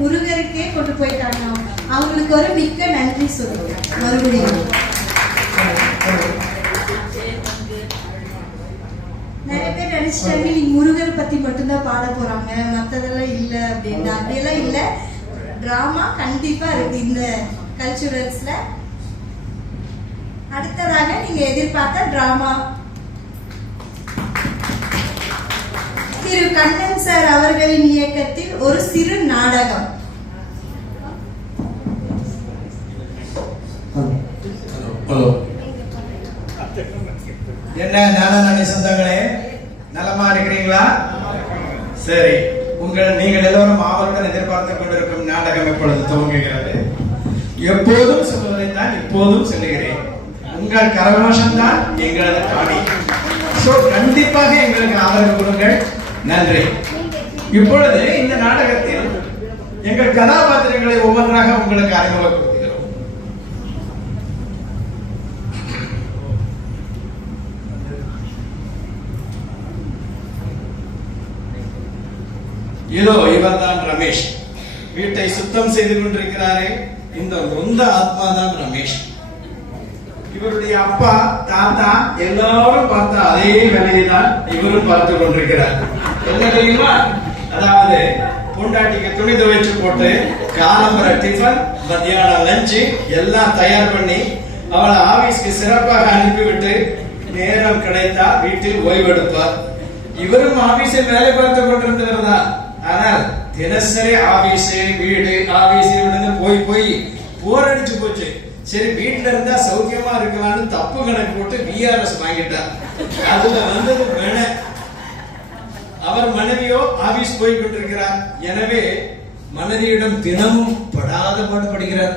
முருகருக்கே கொண்டு போயிட்டாங்க. அவங்களுக்கு ஒரு மிக்க நன்றி சொல்லுங்க. மறுபடியும் நிறைய பேர் நினைச்சிட்டாங்க நீங்க முருகர் பத்தி மட்டும்தான் பாட போறாங்க, மத்ததெல்லாம் இல்ல அப்படின்னு. அப்படியெல்லாம் இல்ல. டிராமா கண்டிப்பா இருக்கு இந்த கல்ச்சுரல்ஸ்ல. அடுத்ததாக நீங்க எதிர்பார்த்த டிராமா திரு கண்ணன் சார் அவர்களின் இயக்கத்தில் ஒரு சிறு நாடகம். என்ன நானே சொந்தங்களே, நலமா இருக்கிறீங்களா? சரி, நீங்கள் எல்லோரும் ஆவலுடன் எதிர்பார்த்துக் கொண்டிருக்கும் நாடகம் எப்பொழுது துவங்குகிறது? எப்போதும் சொல்வதை தான் இப்போதும் சொல்லுகிறேன். உங்கள் கரகோஷம் தான் எங்களது காணி. கண்டிப்பாக எங்களுக்கு ஆதரவு கொடுங்கள். நன்றி. இப்பொழுது இந்த நாடகத்தில் எங்கள் கதாபாத்திரங்களை ஒவ்வொன்றாக உங்களுக்கு அறிமுகப்படுத்துகிறோம். இதோ இவர்தான் ரமேஷ். வீட்டை சுத்தம் செய்து கொண்டிருக்கிறாரே, இந்த சொந்த ஆத்மா தான் ரமேஷ். இவருடைய அப்பா தாத்தா எல்லாரும் பார்த்த அதே வேலையை தான் இவரும் பார்த்து கொண்டிருக்கிறார். என்ன தெரியுமா? அதாவது பொண்டாட்டிக்கு துணி துவைச்சு போட்டு காலம்பர டிஃபன், மத்தியானம் லஞ்சு எல்லாம் தயார் பண்ணி அவளை ஆபீஸ்க்கு சிறப்பாக அனுப்பிவிட்டு நேரம் கிடைத்தா வீட்டில் ஓய்வெடுப்பார். இவரும் ஆபீஸில் வேலை பார்த்து கொண்டிருந்தவர் தான். ஆனால் தினசரி ஆபீஸ் வீடு ஆபீஸ் போய் போய் போர் அடிச்சு போச்சு. சரி, வீட்டுல இருந்தா சௌக்கியமா இருக்கலாம்னு தப்பு கணக்கு போட்டு விஆர்எஸ் வாங்கிட்டார். அதுல வந்தது வேண. அவர் மனைவியோ ஆபீஸ் போய் கொண்டிருக்கிறார். எனவே மனைவியிடம் தினமும் படாத பாடுபடுகிறார்.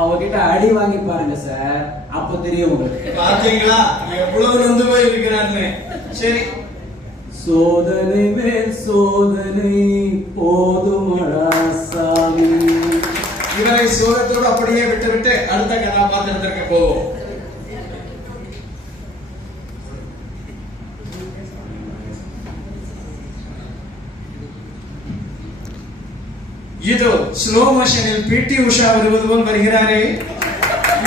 அவகிட்ட அடி வாங்கி பாருங்க சார், அப்ப தெரியும் உங்களுக்கு. பாத்தீங்களா எவ்வளவு நொந்து போய் இருக்கிறார்னு. சரி, சோதனை மேல் சோதனை போதுமடா சாமி. இவரை சோகத்தோடு அப்படியே விட்டு அடுத்த கதாபாத்திரத்திற்கு போவோம். இதோ ஸ்லோ மோஷனில் பிடி உஷா வருவது போல் வருகிறாரே,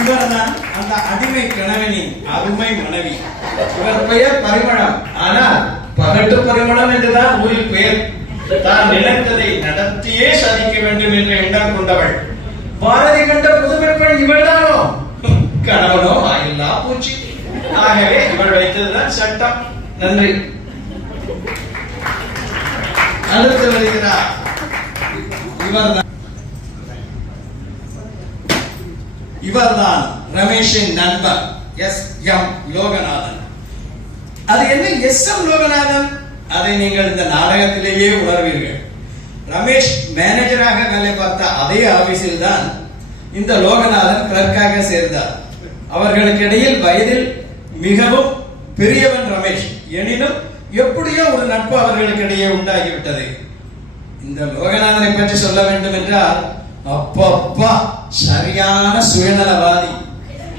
இவர்தான் அந்த அடிமை கணவனின் அருமை மனைவி. இவர் பெயர் பரிமளம். ஆனால் பகட்டு பரிமளம் என்றுதான் ஊரில் பெயர். தான் நினைத்ததை நடத்தியே சாதிக்க வேண்டும் என்ற எண்ணம் கொண்டவள். பாரதி கண்ட புதுமைப்பெண் இவள்தானோ? கணவனோ ஆயில்லா பூச்சி. ஆகவே இவள் வைத்ததுதான் சட்டம். நன்றி. அடுத்து வருகிறார் இவர்தான் ரமேஷின் நண்பர் எஸ்.எம். லோகநாதன். அது என்ன எஸ்.எம். லோகநாதன்? அதை நீங்கள் இந்த நாடகத்திலேயே உணர்வீர்கள். ரமேஷ் மேனேஜராக வேலை பார்த்த அதே ஆபீஸில் தான் இந்த லோகநாதன் கிளர்க்காக சேர்ந்தார். அவர்களுக்கு இடையில் வயதில் மிகவும் பெரியவன் ரமேஷ். எனினும் எப்படியோ ஒரு நட்பு அவர்களுக்கு இடையே உண்டாகிவிட்டது. இந்த லோகநாதனை பற்றி சொல்ல வேண்டும் என்றால், அப்பப்பா சரியான சுயநலவாதி.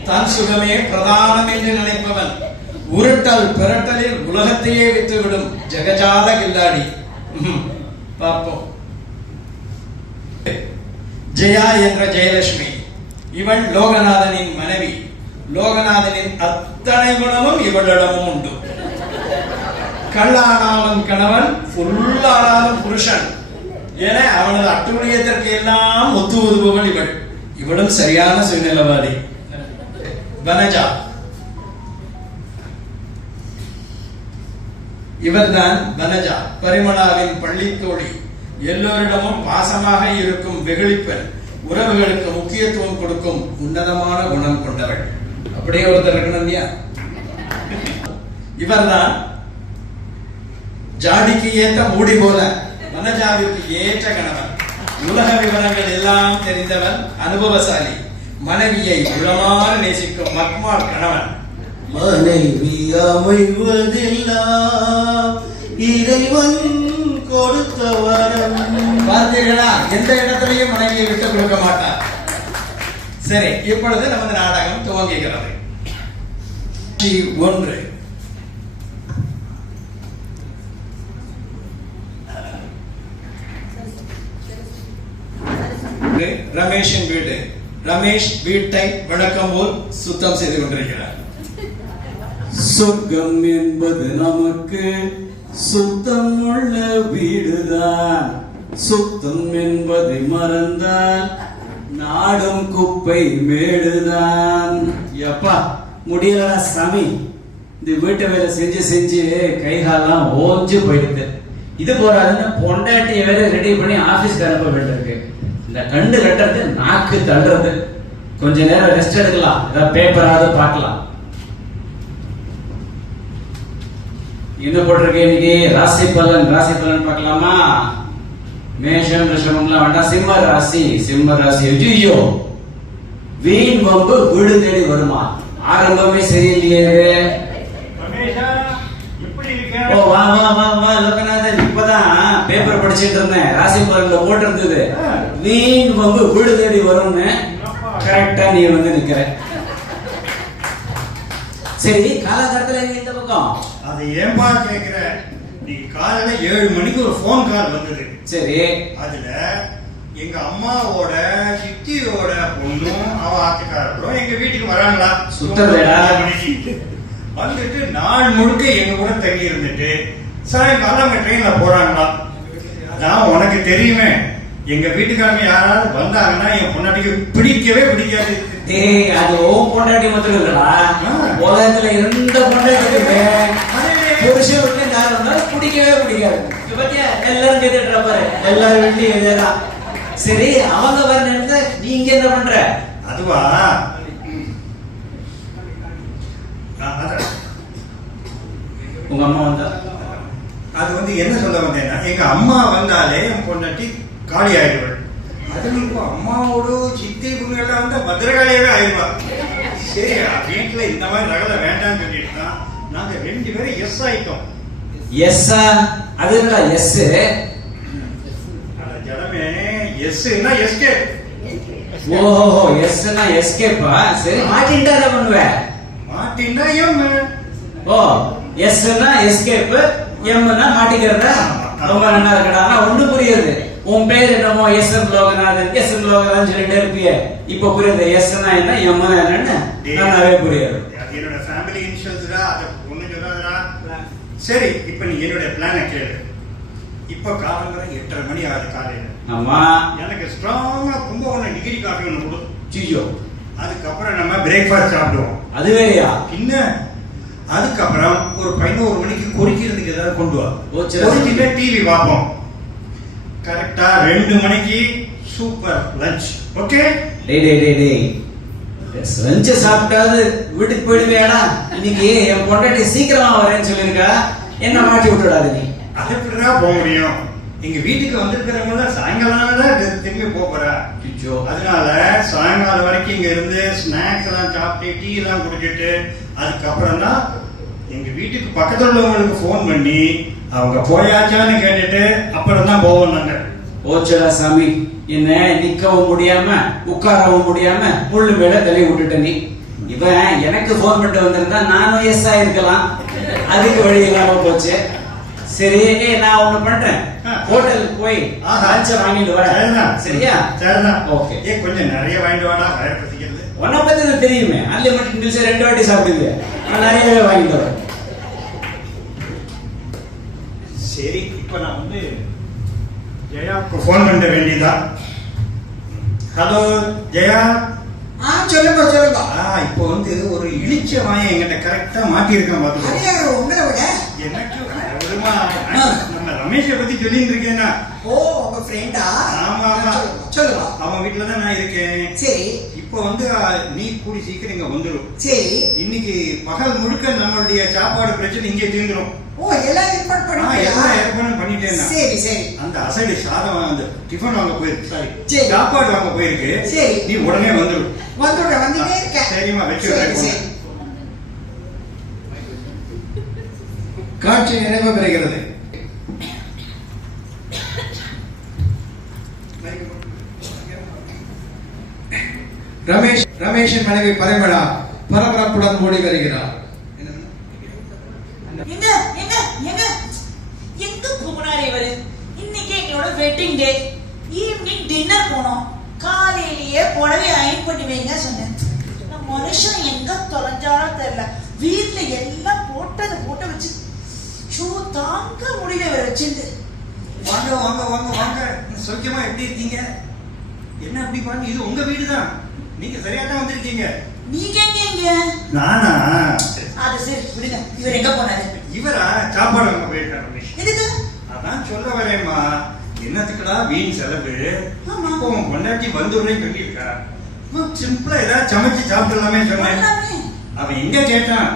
தன் சுகமே பிரதானம் என்று நினைப்பவன். உருட்டல் பிறட்டலில் உலகத்தையே விட்டுவிடும் ஜெகஜால கில்லாடி. பார்ப்போம். ஜெயா என்ற ஜெயலட்சுமி, இவள் லோகநாதனின் மனைவி. லோகநாதனின் அத்தனை குணமும் இவளிடமும் உண்டு. கல்லானாலும் கணவன், புல்லானாலும் புருஷன் என அவனது அட்டூழியத்திற்கு எல்லாம் ஒத்து உதவுவள் இவள். இவளும் சரியான சுயநலவாதி. வனஜா, இவர்தான் வனஜா, பரிமளாவின் பள்ளித்தோழி. எல்லோரிடமும் பாசமாக இருக்கும் வெகுளிப்பெண். உறவுகளுக்கு முக்கியத்துவம் கொடுக்கும் உன்னதமான குணம் கொண்டவள். அப்படியே ஒருத்தர் இருக்கணும் இல்லையா? இவர்தான் ஜாடிக்கு ஏற்ற மூடி போல வனஜாவிற்கு ஏற்ற கணவன். உலக விவரங்கள் எல்லாம் தெரிந்தவன், அனுபவசாலி. மனைவியை உளமாற நேசிக்கும் மக்மார் கணவன். மனைவி அமைவதெல்லாம் இறைவன் கொடுத்த வரம். பார்த்தீர்களா? எந்த இடத்திலையும் மனைவியை விட்டு கொடுக்க மாட்டார். சரி, இப்பொழுது நமது நாடகம் துவங்குகிறது. 1 ரமேஷின் வீடு. ரமேஷ் வீட்டை வழக்கம் போல் சுத்தம் செய்து கொண்டிருக்கிறார். சொர்க்கம் என்பது நமக்கு சுத்தம் உள்ள வீடுதான். சுத்தம் என்பதை மறந்தால் நாடும் குப்பை மேடுதான். எப்பா முடியலடா சாமி, இந்த வீட்டு வேலை செஞ்சு செஞ்சு கைகாலாம் ஓஞ்சு போயிடுது. இது போறாதுன்னு பொண்டாட்டிய வேற ரெடி பண்ணி ஆபீஸ்க்கு அனுப்ப வேண்டியிருக்கு. இந்த கண்டு கட்டுறது நாக்கு தள்ளுறது. கொஞ்ச நேரம் ரெஸ்ட் எடுக்கலாம், ஏதாவது பேப்பராவது பார்க்கலாம். என்ன போட்டிருக்கேன் இன்னைக்கு? ராசி பலன் பார்க்கலாமா? மேஷம் ரிஷபம்லாம் வேண்டாம். சிம்ம ராசி. ஐயோ, வீண் வம்பு வீடு தேடி வருமா? ஆரம்பமே சரியில்லையே. ஓ வா லோகநாதன், இப்பதான் பேப்பர் படிச்சிட்டு இருந்தேன். ராசி பலன்ல போட்டு இருந்தது வீண் வம்பு வீடு தேடி வரும்னு. கரெக்டா நீ வந்து நிக்கிற. சரி, காலகட்டத்துல இந்த பக்கம் அது ஏன்பா கேக்குற? நீ காலையில 7 மணிக்கு ஒரு போன் கால் வந்தது. சரி, அதுல எங்க அம்மாவோட சித்தியோட பொண்ணும் அவ ஆத்துக்காரர்களும் எங்க வீட்டுக்கு வராங்களா? சுத்தவேடா வந்துட்டு நாள் முழுக்க எங்க கூட தங்கி இருந்துட்டு சாயங்காலம் அங்க ட்ரெயின்ல போறாங்களா? அதான் உனக்கு தெரியுமே, எங்க வீட்டுக்காரங்க யாராவது வந்தாங்கன்னா என் பொண்டாட்டிக்கு பிடிக்கவே பிடிக்காது. டேய், அது ஓ பொண்டாட்டி மட்டும் இல்லடா, உலகத்துல எந்த பொண்டாட்டிக்குமே புருஷன் விட்டு யார் வந்தாலும் பிடிக்கவே பிடிக்காது. இப்ப பாத்தியா, எல்லாரும் கேட்டுட்டு பாரு, எல்லாரும் வீட்லயும் இதேதான். சரி, அவங்க வர நேரத்துல நீங்க என்ன பண்ற? அதுவா, உங்க அம்மா வந்தா அது வந்து என்ன சொல்ல வந்தேன்னா, எங்க அம்மா வந்தாலே என் பொண்டாட்டி காலி ஆயிடுவாள். அதுல இப்போ அம்மாவோட சித்தி பொண்ணு எல்லாம் வந்து பத்திரகாளியாவே ஆயிடுவா. சரி, வீட்டுல இந்த மாதிரி ரகலை வேண்டாம்னு சொல்லிட்டு தான் நாங்க 2 பேரும் எஸ் ஆயிட்டோம். எஸ்ஸா? அது என்னடா எஸ்? ஜனமே எஸ்னா எஸ்கேப். ஓஹோ, எஸ்னா எஸ்கேப்பா? சரி, மாட்டின்டா என்ன பண்ணுவ? மாட்டின்னா எம். ஓ, எஸ்னா எஸ்கேப், எம்னா மாட்டிக்கிறதா? ரொம்ப நல்லா இருக்கடா. ஆனா ஒண்ணு புரியுது, உன் பேர் என்னமோ எஸ் எம் லோகநாதன் சொல்லிட்டே இருப்பிய. இப்ப புரியுது எஸ்னா என்ன, எம்னா என்னன்னு நல்லாவே புரியுது. என்னோட ஃபேமிலி இன்சூரன்ஸ் தான், அதை ஒண்ணு சொல்லாதடா. சரி, இப்ப நீ என்னோட பிளானை கேளு. இப்ப காலம்பரம் 8:30 மணி ஆகுது காலையில. ஆமா, எனக்கு ஸ்ட்ராங்கா கும்பகோணம் டிகிரி காஃபி ஒண்ணு கொடு. ஜியோ. அதுக்கப்புறம் நம்ம பிரேக்ஃபாஸ்ட் சாப்பிடுவோம். அது வேறையா? பின்ன அதுக்கப்புறம் ஒரு 11 மணிக்கு குறிக்கிறதுக்கு ஏதாவது கொண்டு வா. குறிக்கிட்ட டிவி பார்ப்போம். கரெக்டா 2 மணிக்கு சூப்பர் லஞ்ச். ஓகே? டேய் லஞ்ச் சாப்பிட்டாது வீட்டுக்கு போயிடுவேடா. இன்னைக்கு என் பொண்டாட்டி சீக்கிரமா வரேன்னு சொல்லிருக்கா, என்ன மாட்டி விட்டுடாது நீ. அது எப்படிதான் போக முடியும்? எங்க வீட்டுக்கு வந்திருக்கிறவங்க தான் சாயங்காலம் தான் திரும்பி போறா. அதனால சாயங்காலம் வரைக்கும் இங்க இருந்து ஸ்நாக்ஸ் எல்லாம் சாப்பிட்டு டீ எல்லாம் குடிச்சிட்டு அதுக்கப்புறம் தான் எங்க வீட்டுக்கு பக்கத்துல உள்ளவங்களுக்கு போன் பண்ணி அவங்க போயாச்சான்னு கேட்டுட்டு அப்புறம் தான் போவோம் நாங்க. ஓச்சடா சாமி, என்ன நிக்கவும் முடியாம உட்காரவும் முடியாம முள்ளு மேல தள்ளி விட்டுட்ட நீ. இவன் எனக்கு போன் பண்ணிட்டு வந்திருந்தா நானும் எஸ் ஆயிருக்கலாம். அதுக்கு வழி இல்லாம போச்சு. சரி, நான் ஒண்ணு பண்றேன், ஹோட்டலுக்கு போய் லஞ்ச வாங்கிட்டு வரேன். சரியா? சரிதான். ஓகே. கொஞ்சம் நிறைய வாங்கிட்டு வாடா, வயிறு பசிக்கிறது. உன்னை பத்தி தெரியுமே, அன்லிமிட்டட் மீல்ஸ் 2 வாட்டி சாப்பிடுங்க. நான் நிறையவே வாங்கிட்டு வரேன். சரி, இப்ப நான் வந்து ஜெயாவுக்கு போன் பண்ண வேண்டியதா? ஹலோ ஜெயா. சொல்லுங்க. இப்போ வந்து ஒரு இழிச்ச வாயை என்கிட்ட கரெக்டா மாட்டி இருக்கேன் பாத்துக்கோ. உங்களை விட எனக்கு நம்ம ரமேஷை பத்தி சொல்லிட்டு இருக்கேன்னா. ஓ, உங்க ஃப்ரெண்டா? ஆமா ஆமா, சொல்லுங்க. அவன் வீட்டுலதான் நான் இருக்கேன். சரி, இப்போ வந்து நீ கூடி சீக்கிரம் இங்க வந்துடும். சரி. இன்னைக்கு பகல் முழுக்க நம்மளுடைய சாப்பாடு பிரச்சனை இங்கே தீர்ந்துடும். ஓ, எல்லாம் ஏற்பாடு பண்ணிட்டேன். சரி சரி. அந்த அசைடு சாதம் அந்த டிஃபன் வாங்க போயிருக்கு, சாரி சரி, சாப்பாடு வாங்க போயிருக்கு. சரி, நீ உடனே வந்துடும். வந்துட்டே இருக்கேன். சரிம்மா, வச்சு. காட்சி நிறைவு பெறுகிறது. ரமேஷின் மனைவி பரிமளா பரபரப்புடன் ஓடி வருகிறார். எங்க போனாரு இவரு? இன்னைக்கு எங்களோட வெட்டிங் டே, ஈவினிங் டின்னர் போனோம். காலையிலேயே புடவை அயன் பண்ணி வைங்க சொன்னேன். மனுஷன் எங்க தொலைஞ்சாலும் தெரியல. வீட்டுல எல்லாம் போட்டு வச்சு ஷூ தாங்க முடியல வேற வச்சிருந்து. வாங்க வாங்க வாங்க வாங்க, சௌக்கியமா எப்படி இருக்கீங்க? என்ன அப்படி பாருங்க, இது உங்க வீடு தான், நீங்க சரியா தான் வந்திருக்கீங்க. நீங்க எங்க? நானா? அது சரி விடுங்க. இவர் எங்க போனாரு? இவரா? சாப்பாடு அங்க போயிருக்காரு. எதுக்கு? அதான் சொல்ல வரேம்மா, என்னத்துக்குடா வீண் செலவு? ஆமா. இப்போ உன் பொண்டாட்டி வந்துடுறேன்னு சொல்லியிருக்கா. சிம்பிளா ஏதாவது சமைச்சு சாப்பிடலாமே சொன்னேன். பண்ணலாமே. அவன் எங்க கேட்டான்?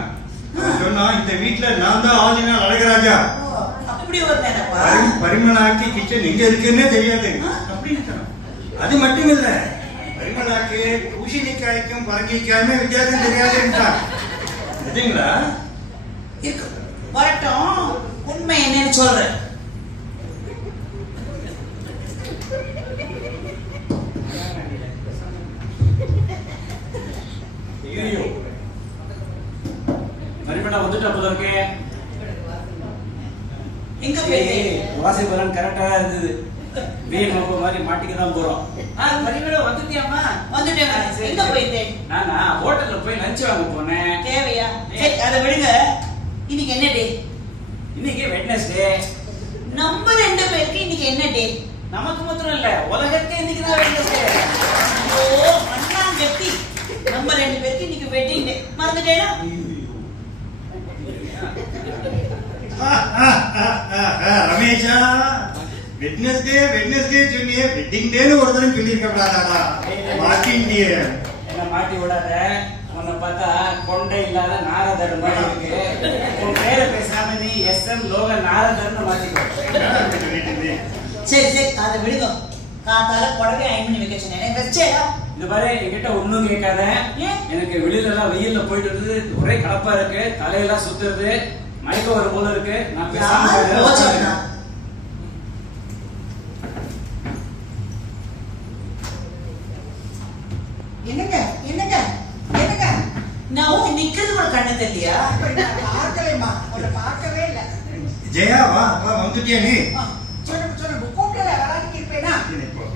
அவன் சொன்னா, இந்த வீட்டுல நான் தான் ஆதினா அழகராஜா. ஓ, அப்படி ஒரு நினைப்பா? பரிமளாக்கு கிச்சன் எங்க இருக்குன்னே தெரியாது அப்படின்னு சொன்னான். அது மட்டும் இல்ல, பரிமளாக்கு பூசணிக்காய்க்கும் பரங்கிக்காயுமே வித்தியாசம் தெரியாதுன்றான். சரிங்களா? இருக்கு. வரட்டும், உண்மை என்னன்னு சொல்றேன். மறுபடியும் வந்துட்டு அப்போ இருக்கு. எங்க போயிட்டு? வாசி பலன் கரெக்டா இருந்தது. வீண் நோக்க மாதிரி மாட்டிக்க தான் போறோம். மறுபடியும் வந்துட்டியாமா? வந்துட்டேன். எங்க போயிட்டேன்? நானா ஹோட்டல்ல போய் லஞ்ச் வாங்க போனேன். தேவையா? சரி, அதை விடுங்க. இன்னைக்கு என்ன டே? இன்னைக்கு வெட்னஸ்டே. நம்ம ரெண்டு பேருக்கு இன்னைக்கு என்ன டே? நமக்கு மாத்திரம் இல்ல, உலகத்துக்கே இன்னைக்கு தான் வெட்னஸ்டே. ஓ அண்ணா கெட்டி. நம்ம ரெண்டு பேருக்கு இன்னைக்கு வெட்டிங் டே. மறந்துட்டேனா? ரமேஷா, வெட்னஸ்டே சொன்னியே, வெட்டிங் டேன்னு ஒரு தடவை சொல்லியிருக்கப்படாதா? மாட்டின்டியே. என்ன மாட்டி விடாத. உன்னை பார்த்தா கொண்டை இல்லாத நாரதர் மாதிரி இருக்கு. உன் பேரை பேசாம நீ SM லோக நாரதர்னு மாத்திக்கோ. சரி சரி, அதை விடுங்க. காத்தால புடவை அயன் பண்ணி வைக்க சொன்னேன். வச்சேடா. இந்த பாரு, என்கிட்ட ஒண்ணும் கேட்காத. ஏன்? எனக்கு வெளியில எல்லாம் வெயில்ல போயிட்டு இருந்தது, ஒரே கலப்பா இருக்கு, தலையெல்லாம் சுத்துறது, மயக்கம் வரும் போல இருக்கு. நான் பேசாம யார் போச்சோன்னா? என்னங்க என்னங்க என்னங்க? நான் நிக்கிறது கூட கண்ணு தெரியலையா? பார்க்கலைம்மா, உன்னை பார்க்கவே இல்லை. ஜெயா, வா வா, வந்துட்டியா நீ? சொல்லுங்க கூப்பிடல, வராதுக்கு இருப்பேனா?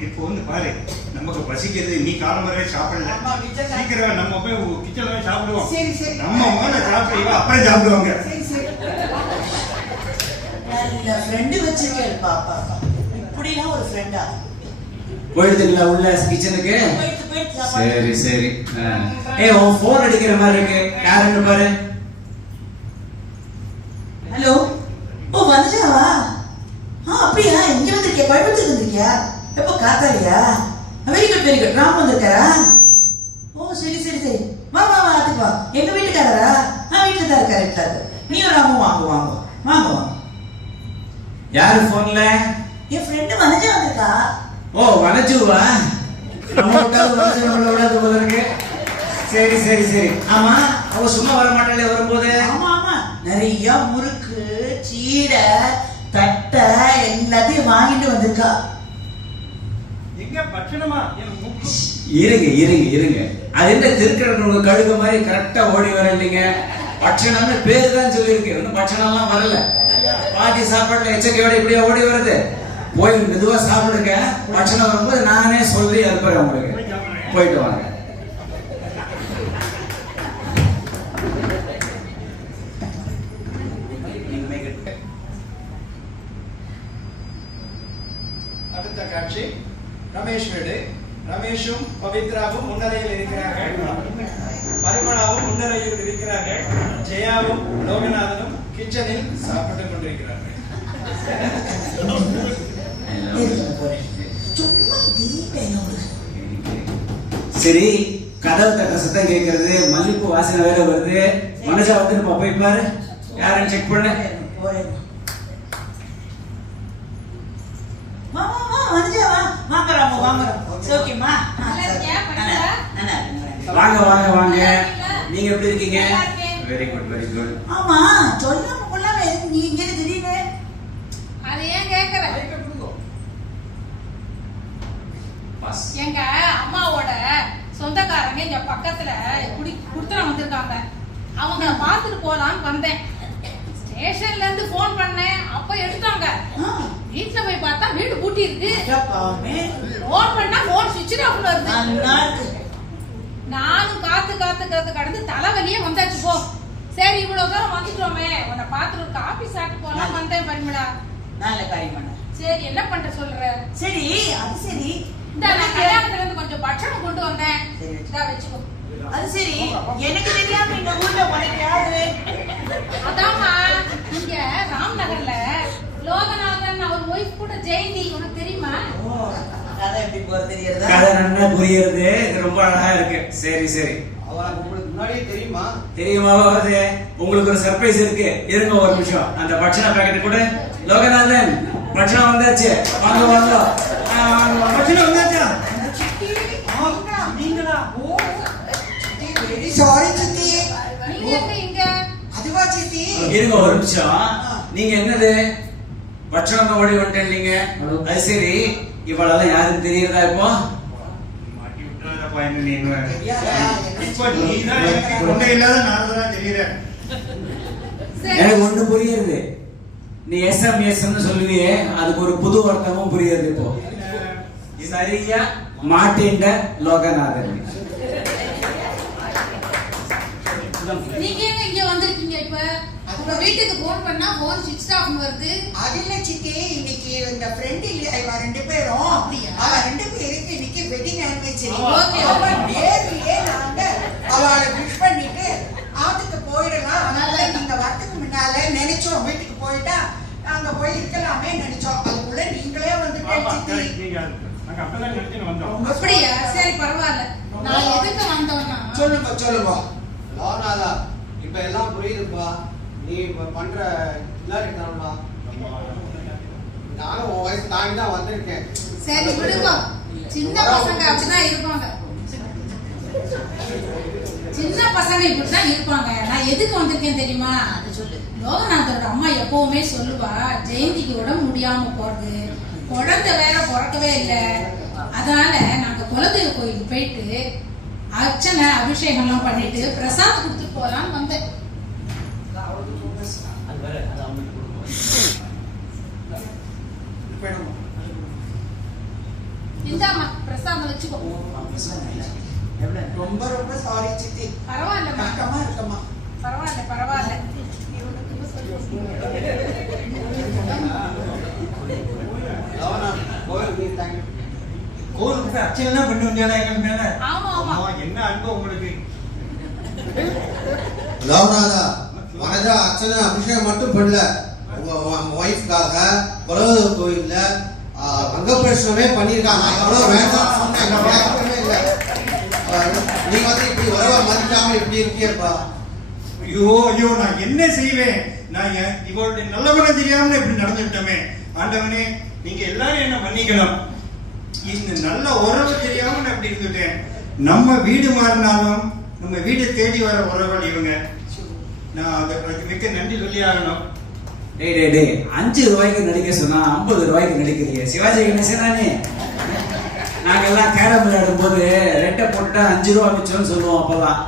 இப்போ வந்து பாரு, நமக்கு பசிக்கிறது, நீ காலம்பரவே சாப்பிடல. ஆமா, நிஜம். சீக்கிரம் நம்ம போய் கிச்சன்ல போய் சாப்பிடுவோம். சரி சரி. நம்ம முதல்ல சாப்பிடுவா, அப்புறம் சாப்பிடுவாங்க. சரி சரி. நல்ல ஃப்ரெண்டு வச்சிருக்கேன். பாப்பா இப்படிலாம் ஒரு ஃப்ரெண்டா? போயிடுதுங்களா உள்ள கிச்சனுக்கு? போயிட்டு சாப்பாடு. சரி சரி. ஏய், உன் போன் அடிக்கிற மாதிரி இருக்கு, யாருன்னு பாரு. ஹலோ. ஓ வந்துட்டாவா? அப்படியா? இங்க வந்திருக்கியா? கோயம்புத்தூர் வந்திருக்கியா? எப்போ காத்தாலியா? Very good. ராம் வந்திருக்காரா? ஓ சரி சரி சரி. வா வா வா, அதுக்கு வா. எங்க வீட்டுக்காரரா? வீட்டுல தான் இருக்காரு. நீயும் ராமும் வாங்க. யாரு போன்ல? என் ஃப்ரெண்டு வனஜா வந்திருக்கா. ஓ, வனஜுவா? நம்ம விட்டாவது வனஜு நம்மள விடாது போல இருக்கு. சரி. ஆமா, அவ சும்மா வர மாட்டாளே வரும்போது? ஆமா, நிறைய முறுக்கு, சீடை, தட்டை எல்லாத்தையும் வாங்கிட்டு வந்திருக்கா. எங்க பட்சணமா? இருங்க. அது என்ன திருக்கிறவங்க உங்க கழுகு மாதிரி கரெக்டா ஓடி வர இல்லைங்க. பட்சணம்னு பேர் தான் சொல்லியிருக்கு, இன்னும் பட்சணம்லாம் வரல. பாட்டி சாப்பாடுல எச்சக்கையோட இப்படியா ஓடி வருது? போய் மெதுவா சாப்பிடுங்க, பட்சணம் வரும்போது நானே சொல்லி அனுப்புறேன் உங்களுக்கு. போயிட்டு வாங்க. அடுத்த காட்சி ரமேஷ் வீடு. ரமேஷும் பவித்ராவும் முன்னரையில் இருக்கிறார்கள். பரிமளாவும் முன்னரையில் இருக்கிறார்கள். ஜெயாவும் லோகநாதனும் கிச்சனில் சாப்பிட்டுக் கொண்டிருக்கிறார்கள். சும்மா இதே வேணும். சரி, கதவு தட்ட சத்தம் கேட்கறது, மல்லிப்பூ வாசனை வேற வருது. மனசா வந்து போய் பாரு, யாருன்னு செக் பண்ண. போறேன். வா வனஜா வா. வாங்க. ஓகேமா? வாங்க. நீங்க எப்படி இருக்கீங்க? Very good. ஆமா, சொல்லாம கொள்ளாம நீ இங்க திடீர்னு? அது ஏன் கேக்குற? எங்க அம்மாவோட சொந்தக்காரங்க இங்க பக்கத்துல குடுத்தனம் வந்திருக்காங்க. அவங்கள பார்த்துட்டு போலான்னு வந்தேன். ஸ்டேஷன்ல இருந்து போன் பண்ணேன், அப்ப எடுத்தாங்க. வீட்டுல போய் பார்த்தா வீடு பூட்டி இருக்கு. போன் பண்ணா போன் சுவிட்ச் ஆஃப்ல வருது. நல்லா இருக்கு. நானும் காத்து காத்து காத்து கடந்து தலைவலியே வந்தாச்சு போ. சரி இவ்வளவு தூரம் வந்துட்டோமே, உன்னை பார்த்துட்டு ஒரு காபி சாப்பிட்டு போலாம் வந்தேன் பரிமளா. நல்ல காரியம் பண்ண. சரி என்ன பண்ற சொல்ற? சரி அது சரி. இந்த நான் கல்யாணத்துல இருந்து கொஞ்சம் பட்சணம் கொண்டு வந்தேன். சரி, இதா வச்சுக்கோ. அது சரி. எனக்கு தெரியாம இந்த ஊர்ல உனக்கு யாரு? அதாம்மா இங்க ராம்நகர்ல லோகநாதன் அவர் ஒய்ஃப் கூட ஜெயந்தி, உனக்கு தெரியுமா? ஓ, கதை எப்படி போற தெரியுறதா? கதை நல்லா புரியுறது. இது ரொம்ப அழகா இருக்கு. சரி சரி. அவன் உங்களுக்கு முன்னாடியே தெரியுமா? தெரியுமா? உங்களுக்கு ஒரு சர்ப்ரைஸ் இருக்கு. இருங்க ஒரு நிமிஷம். அந்த பட்சண பாக்கெட் கூட லோகநாதன் பட்சணம் வந்தாச்சு. வாங்க வாங்க. பட்சணம் வந்தாச்சா? சித்தி, நீங்களா? ஓ, சித்தி, very sorry சித்தி. நீங்க எங்க இங்க? அதுவா சித்தி? இருங்க ஒரு நிமிஷம். நீங்க என்னது பட்சணம் ஓடி வந்துட்டேன் இல்லைங்க? அது சரி, இவளெல்லாம் யாருக்கு தெரியுறதா இப்போ? மாட்டி விட்டுறாதப்பா என்ன நீ என்ன? தெரியாதா? இப்போ நீதான் எனக்கு கொண்டே இல்லாத நாரதரா தெரியுற. சரி. எனக்கு ஒண்ணு புரியுது. நீ எஸ்எம்னு சொல்லுவியே, அதுக்கு ஒரு புது அர்த்தமும் புரியுது இப்போ. சரியா மாட்டின்ற லோகநாதன். நீங்க எங்க இங்க வந்திருக்கீங்க இப்ப? உங்க வீட்டுக்கு போன் பண்ணா போன் சுவிட்ச் ஆஃப்னு வருது. அது இல்ல சித்தி, இன்னைக்கு எங்க ஃப்ரெண்ட் இல்லையா இவ 2 பேரும், அப்படியா? அவ 2 பேருக்கு இன்னைக்கு வெட்டிங் ஆனிவர்சரி. ஓகே. அவ நேர்லயே நாங்க அவளை விஷ் பண்ணிட்டு ஆத்துக்கு போயிடலாம். அதனால நீங்க வரதுக்கு முன்னால நினைச்சோம் வீட்டுக்கு போயிட்டா நாங்க போய் இருக்கலாமே நினைச்சோம். அதுக்குள்ள நீங்களே வந்துட்டேன் சித்தி. நாங்க அப்பதான் நினைச்சு வந்தோம். அப்படியா? சரி பரவாயில்ல. நான் எதுக்கு வந்தோம்னா, சொல்லுங்க. லோகநாதா, இப்ப எல்லாம் புரியுதுப்பா. நீ இப்ப பண்ற இல்லாரிட்டான்டா. நானும் உன் வயசு தாண்டி தான் வந்திருக்கேன். சரி விடுங்க, சின்ன பசங்க அப்படிதான் இருப்பாங்க. சின்ன பசங்க இப்படிதான் இருப்பாங்க. நான் எதுக்கு வந்திருக்கேன் தெரியுமா? அது சொல்லு. லோகநாதரோட அம்மா எப்பவுமே சொல்லுவா, ஜெயந்திக்கு உடம்பு முடியாம போறது, குழந்தை வேற பிறக்கவே இல்லை. அதனால நாங்க குலதெய்வ கோயிலுக்கு போயிட்டு அர்ச்சனை அபிஷேகம் எல்லாம் பண்ணிட்டு பிரசாத் கொடுத்துட்டு போலான்னு வந்தேன். இந்தாமா பிரசாதம் வச்சுக்கோ. ரொம்ப ரொம்ப சாரி சித்தி. பரவாயில்லம்மா, கஷ்டமா இருக்கமா? பரவாயில்ல பரவாயில்ல. லோகநாதா, கோயிலுக்கு தேங்க்யூ. கோவிலுக்கு அர்ச்சனை பண்ணி வந்தாடா எங்க மேல. ஆமா ஆமா. என்ன அன்பு உங்களுக்கு. லோகநாதா, மனதா அர்ச்சனை அபிஷேகம் மட்டும் பண்ணல, உங்க ஒய்ஃப்காக குலதெய்வ கோயில்ல அங்கப்பிரவேசமே பண்ணிருக்காங்க. எவ்வளவு வேண்டாம் சொன்னேன், கேட்கவே இல்லை. நீ வந்து இப்படி வரவா மதிக்காம இப்படி இருக்கியப்பா. ஐயோ நான் என்ன செய்வேன்? நான் இவளுடைய நல்லவன தெரியாம இப்படி நடந்துட்டோமே. ஆண்டவனே, நீங்க எல்லாரும் என்ன மன்னிக்கணும். இந்த நல்ல உறவு தெரியாம நான் இப்படி இருந்துட்டேன். நம்ம வீடு மாறினாலும் நம்ம வீடு தேடி வர உறவுகள் இவங்க. நான் அதுக்கு மிக்க நன்றி சொல்லி ஆகணும். டேய் 5 ரூபாய்க்கு நடிக்க சொன்னா 50 ரூபாய்க்கு நடிக்கிறீங்க. சிவாஜி கணேசனானே, நாங்கெல்லாம் கேரம் விளையாடும் போது ரெட்டை போட்டுட்டா 5 ரூபா மிச்சம்னு சொல்லுவோம். அப்பதான்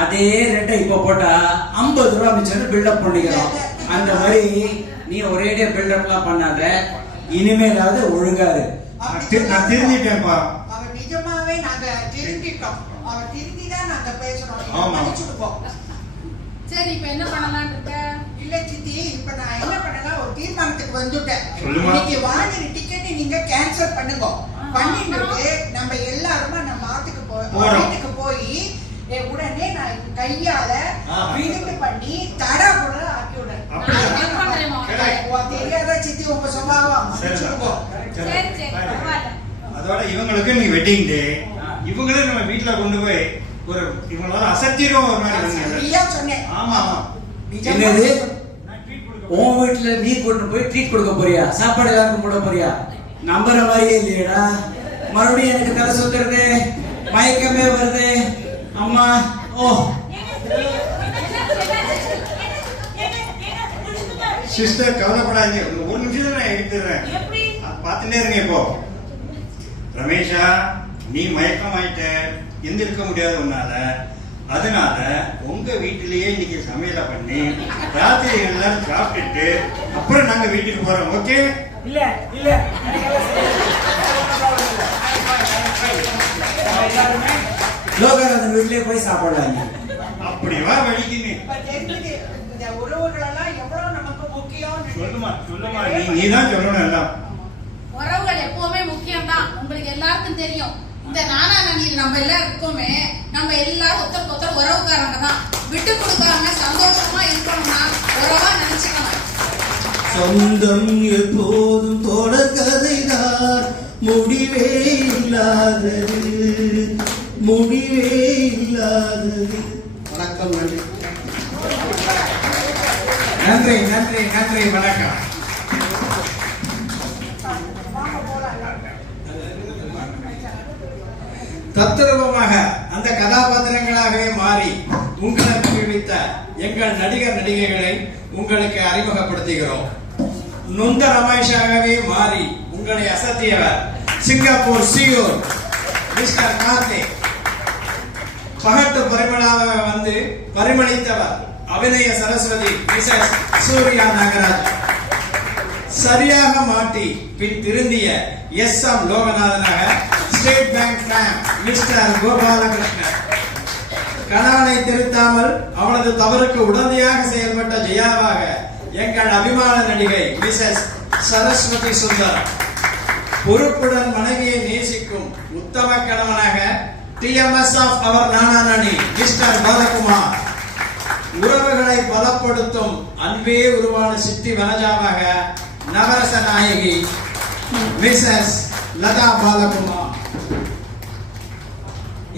அதே ரெட்டை இப்ப போட்டா 50 ரூபா மிச்சம்னு பில்டப் பண்ணிக்கிறோம். அந்த மாதிரி நீ ஒரேடியா பில்டப் எல்லாம் பண்ணாத. இனிமேலாவது ஒழுங்காது. நான் திருந்திட்டேன்ப்பா. அவ நிஜமாவே நாங்க திருந்திட்டோம். அவ திருந்திதான் நாங்க பேசுறோம். ஆமா. மன்னிச்சுடுப்போம். சரி இப்ப என்ன பண்ணலாம்னு இருக்க? இல்ல சித்தி, இப்ப நான் என்ன பண்ணலாம், ஒரு தீர்மானத்துக்கு வந்துட்டேன். சொல்லுமா. இன்னைக்கு வாங்கின டிக்கெட் நீங்க கேன்சல் பண்ணுங்க. பண்ணிட்டு நம்ம எல்லாருமா நம்ம ஆத்துக்கு போறோம். வீட்டுக்கு போய் உடனே நான் கையால விழுந்து பண்ணி தடா கூட ஆக்கி விடுறேன். தெரியாத சித்தி உங்க சுபாவம். மன்னிச்சுடுப்போம். சரி சரி பரவாயில்ல. அதோட இவங்களுக்கு நீ வெட்டிங் டே, இவங்களே நம்ம வீட்டுல கொண்டு போய் ஒரு இவங்களால அசத்திரும் ஒரு மாதிரி. சரியா சொன்னேன். ஆமா ஆமா. என்னது? நான் ட்ரீட் கொடுக்க உன் வீட்டுல நீ கொண்டு போய் ட்ரீட் கொடுக்க போறியா? சாப்பாடு எல்லாருக்கும் போட போறியா? நம்புற மாதிரியே இல்லையடா. மறுபடியும் எனக்கு தலை சுத்துறது, மயக்கமே வருது. அம்மா ஓ சிஸ்டர் கவலைப்படாதீங்க. ஒரு நிமிஷம் நான் எடுத்துறேன். பார்த்துட்டே இருங்க. இப்போ ரமேஷா, நீ மயக்கமாயிட்ட, எந்திருக்க முடியாது உன்னால. அதனால உங்க வீட்டிலேயே இன்னைக்கு சமையலை பண்ணி ராத்திரி எல்லாரும் சாப்பிட்டுட்டு அப்புறம் நாங்க வீட்டுக்கு போறோம். ஓகே? இல்ல லோகானந்தன் வீட்லயே போய் சாப்பிடலாம். அப்படிவா வலிக்குன்னு இப்ப தெரிஞ்சுது இந்த உறவுகள் எல்லாம் எவ்வளவு நமக்கு முக்கியம். சொல்லுமா நீ தான் சொல்லணும் எல்லாம். உறவுகள் எப்பவுமே முக்கியம்தான். உங்களுக்கு எல்லாருக்கும் தெரியும். இந்த நானா நதியில் நம்ம எல்லாம் இருக்கோமே, நம்ம எல்லாரும் ஒருத்தருக்கு ஒருத்தர் உறவுக்காரங்க தான். விட்டு கொடுக்காம சந்தோஷமா இருக்கணும்னா உறவா நினைச்சுக்கணும். சொந்தம் எப்போதும் தொடர் கதைதான், முடிவே இல்லாதது, முடிவே இல்லாதது. வணக்கம், நன்றி. நன்றி நன்றி நன்றி, வணக்கம். தத்துரூபமாக அந்த கதாபாத்திரங்களாகவே மாறி உங்களுக்கு விழித்த எங்கள் நடிகர் நடிகைகளை உங்களுக்கு அறிமுகப்படுத்துகிறோம். நொந்த ரமேஷாகவே மாறி உங்களை அசத்தியவர் சிங்கப்பூர் சியோர் மிஸ்டர் கார்த்திக். பகட்டு பரிமளாக வந்து பரிமளித்தவர் அபிநய சரஸ்வதி மிஸ்ஸஸ் சூர்யா நாகராஜ். சரியாக மாட்டி பின் திருந்திய எஸ்.எம். லோகநாதனாக State Bank fame Mr Gopalakrishnan. கணவனை திருத்தாமல் அவனது தவறுக்கு உடந்தையாக செயல்பட்ட ஜெயாவாக எங்கள் அபிமான நடிகை மிஸ்ஸஸ் சரஸ்வதி சுந்தர். பொறுப்புடன் மனைவியை நேசிக்கும் உத்தம கணவனாக டிஎம்எஸ் ஆஃப் அவர் நானானி மிஸ்டர் பாலகுமார். உறவுகளை பலப்படுத்தும் அன்பே உருவான சித்தி வனஜாவாக நவரச நாயகி மிஸ்ஸஸ் லதா பாலகுமார்.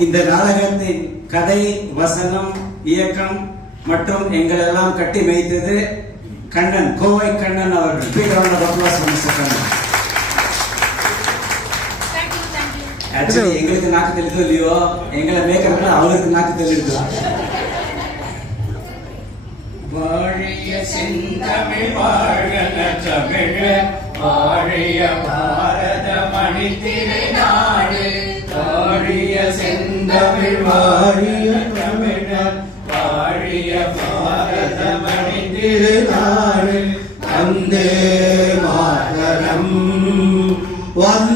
இந்த நாடகத்தின் கதை, வசனம், இயக்கம் மற்றும் எங்களெல்லாம் கட்டி வைத்தது கண்ணன், கோவை கண்ணன் அவர்கள். ஆக்சுவலி எங்களுக்கு நாக்கு தெளிதோ இல்லையோ, எங்களை மேய்க்கிறப்ப அவருக்கு நாக்கு தெளிடுதான். வாழிய செந்தமிழ் வாழ்க தமிழ, வாழிய பாரத மணி திருநாடு. வாழிய செந்தமிழ் வாழிய தமிழ, வாழிய பாரத மணி திருநாடு. வந்தே மாதரம், வந்தே